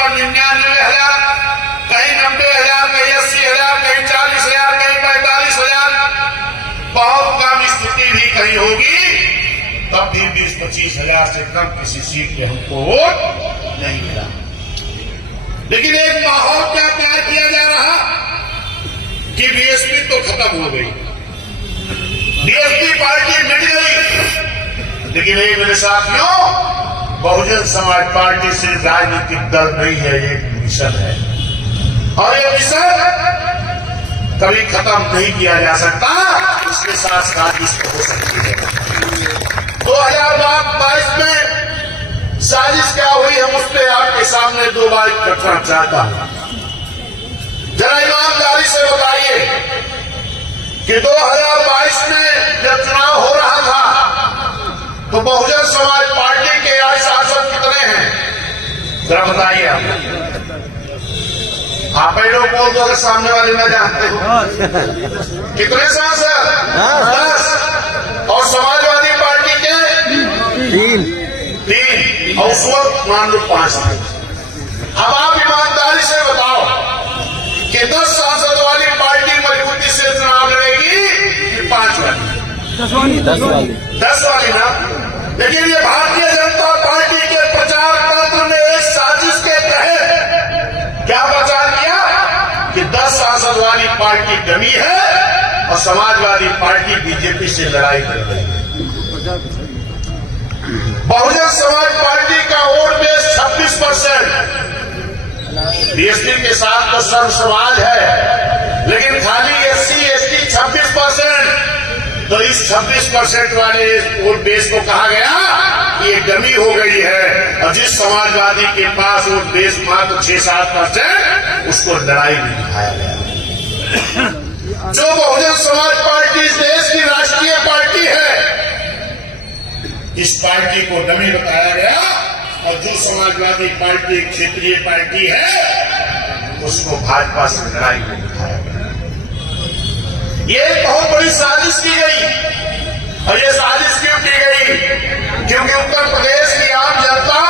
पर 99,000, कहीं 90,000, कहीं 80,000, कहीं 40,000, कहीं 45,000। बहुत कम स्थिति भी कहीं होगी तब भी 20-25,000 से कम किसी सीट पे हमको वोट नहीं मिला। लेकिन एक माहौल क्या तैयार किया जा रहा कि बीएसपी तो खत्म हो गई, बीएसपी पार्टी मिट गई। लेकिन एक मेरे साथियों, बहुजन समाज पार्टी से राजनीतिक दल नहीं है, ये एक मिशन है और ये मिशन कभी खत्म नहीं किया जा सकता। इसके साथ साजिश हो सकती है। 2022 में साजिश क्या हुई, हम उस पर आपके सामने 2 बार रखना चाहता हूं। जरा ईमानदारी से बताइए कि 2022 में जब चुनाव हो रहा था तो बहुजन समाज पार्टी के आज सांसद कितने हैं, जरा बताइए आप ही लोग बोल दो, अगर सामने वाले न जानते हो। कितने सांसद? 10। और समाजवादी पार्टी के 3 और उस वक्त मान लो 5 थे। अब आप ईमानदारी से बताओ कि 10 सांसद वाली पार्टी मजबूती से चुनाव लड़ेगी कि 5 वाली? 10 वाली ना। लेकिन ये भारतीय जनता पार्टी के प्रचार पत्र में एक साजिश के तहत क्या प्रचार किया कि 10 सांसद वाली पार्टी डमी है और समाजवादी पार्टी बीजेपी से लड़ाई कर रही है। बहुजन समाज पार्टी का वोट बेस 26%, बीएसपी के साथ तो सर्व समाज है, लेकिन खाली SC ST 26%। तो इस 26% वाले वोट बेस को कहा गया कि ये डमी हो गई है और जिस समाजवादी के पास वोट बेस मात्र 6-7%, उसको लड़ाई में दिखाया गया। जो बहुजन समाज पार्टी इस देश की राष्ट्रीय पार्टी है, इस पार्टी को डमी बताया गया और जो समाजवादी पार्टी क्षेत्रीय पार्टी है उसको भाजपा से लड़ाई में दिखाया गया। ये एक बहुत बड़ी साजिश की गई और ये साजिश क्यों की गई? क्योंकि उत्तर प्रदेश की आम जनता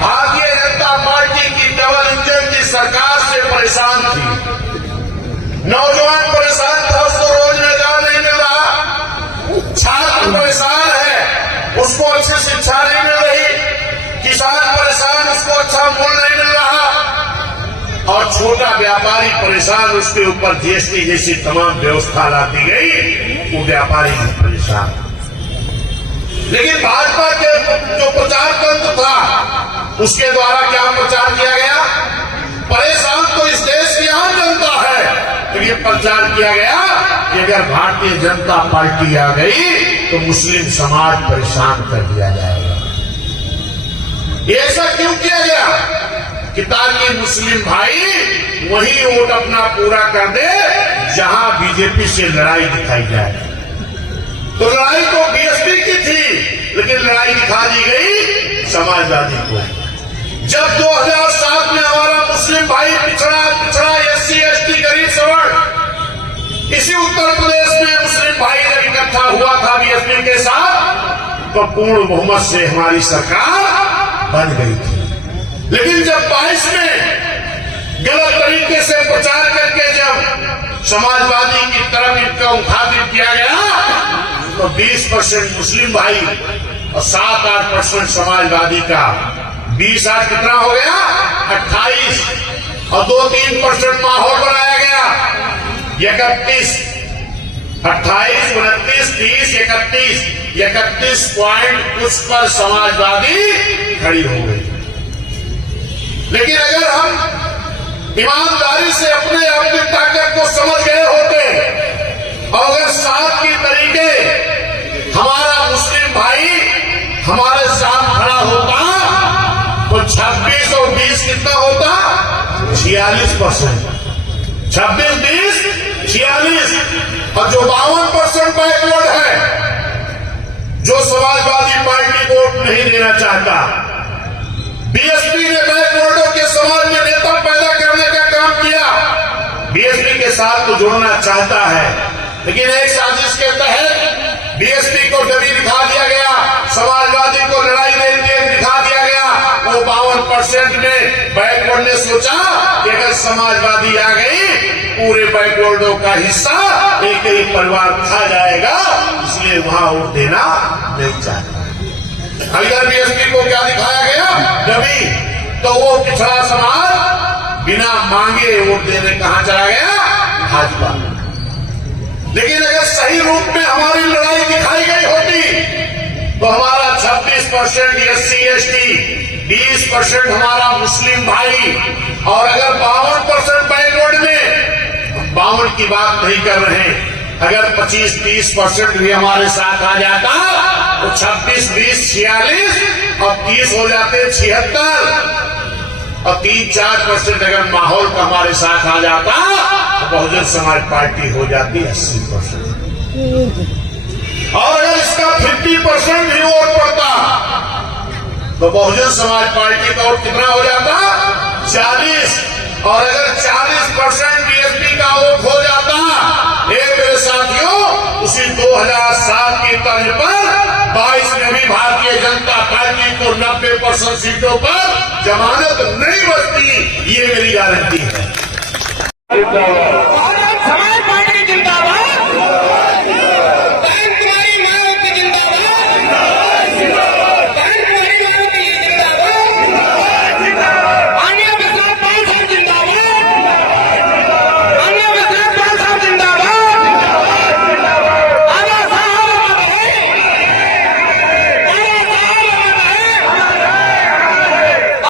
भारतीय जनता पार्टी की डबल इंजन की सरकार से परेशान थी। नौजवान परेशान था, उसको रोजगार नहीं मिल रहा, छात्र परेशान है, उसको अच्छी शिक्षा नहीं मिल रही, किसान परेशान, उसको अच्छा मूल्य नहीं मिल रहा, और छोटा व्यापारी परेशान, उसके ऊपर जीएसटी जैसी तमाम व्यवस्था ला दी गई, वो व्यापारी भी परेशान। लेकिन भाजपा के जो प्रचार तंत्र था उसके द्वारा क्या प्रचार किया गया? परेशान तो इस देश की आम जनता है, तो ये प्रचार किया गया कि अगर भारतीय जनता पार्टी आ गई तो मुस्लिम समाज परेशान कर दिया जाएगा। ये ऐसा क्यों किया गया कि ताकि मुस्लिम भाई वही वोट अपना पूरा कर दे जहां बीजेपी से लड़ाई दिखाई जाए। तो लड़ाई तो बीएसपी की थी, लेकिन लड़ाई दिखा दी गई समाजवादी को। जब 2007 में हमारा मुस्लिम भाई पिछड़ा SC ST गरीब सवर्ण इसी उत्तर प्रदेश में मुस्लिम भाई जब इकट्ठा हुआ था बीएसपी के साथ, तो पूर्ण बहुमत से हमारी सरकार बन गई थी। लेकिन जब 22 में गलत तरीके से प्रचार करके जब समाजवादी की तरफ इनका मुखातिब किया गया तो 20% मुस्लिम भाई और 7-8% समाजवादी का 20 आज कितना हो गया? 28 और 2-3% माहौल बनाया गया 31, 28, 29, 30, 31 पॉइंट कुछ पर समाजवादी खड़ी हो गई। लेकिन अगर हम ईमानदारी से अपने ताकत को समझ गए होते और अगर साथ की तरीके हमारा मुस्लिम भाई हमारे साथ खड़ा होता तो 26 और 20 कितना होता? 46%। 26, 20, 46। और जो 52% बैकवर्ड है, जो समाजवादी पार्टी वोट नहीं देना चाहता, बीएसपी ने बैकवर्डों के समाज में नेता पैदा करने का काम किया, बीएसपी के साथ तो जुड़ना चाहता है, लेकिन एक साजिश के तहत बीएसपी को डमी दिखा दिया गया, समाजवादी को लड़ाई दिखा वो 52% में बैकवर्ड ने सोचा कि अगर समाजवादी आ गई पूरे बैकवर्डों का हिस्सा एक ही परिवार खा जाएगा, इसलिए वहां वोट देना नहीं चाहता। अगर बीएसपी को क्या दिखाया गया जमी, तो वो पिछड़ा समाज बिना मांगे वोट देने कहां चला गया, भाजपा। लेकिन अगर सही रूप में हमारी लड़ाई दिखाई गई होती तो हमारा 26% SC ST, 20% हमारा मुस्लिम भाई, और अगर 52% बैकवर्ड में, 52 की बात नहीं कर रहे हैं, अगर 25-30% भी हमारे साथ आ जाता तो 26-20-46 और 30 हो जाते 76, और 3-4% अगर माहौल का हमारे साथ आ जाता तो बहुजन समाज पार्टी हो जाती 80%। और अगर इसका 50% भी वोट पड़ता तो बहुजन समाज पार्टी का वोट कितना हो जाता, 40। और अगर 40% बीएसपी का वोट हो जाता, मेरे साथियों, उसी 2007 की तर्ज पर 22 में भी भारतीय जनता पार्टी को 90% सीटों पर जमानत नहीं बचती, ये मेरी गारंटी है।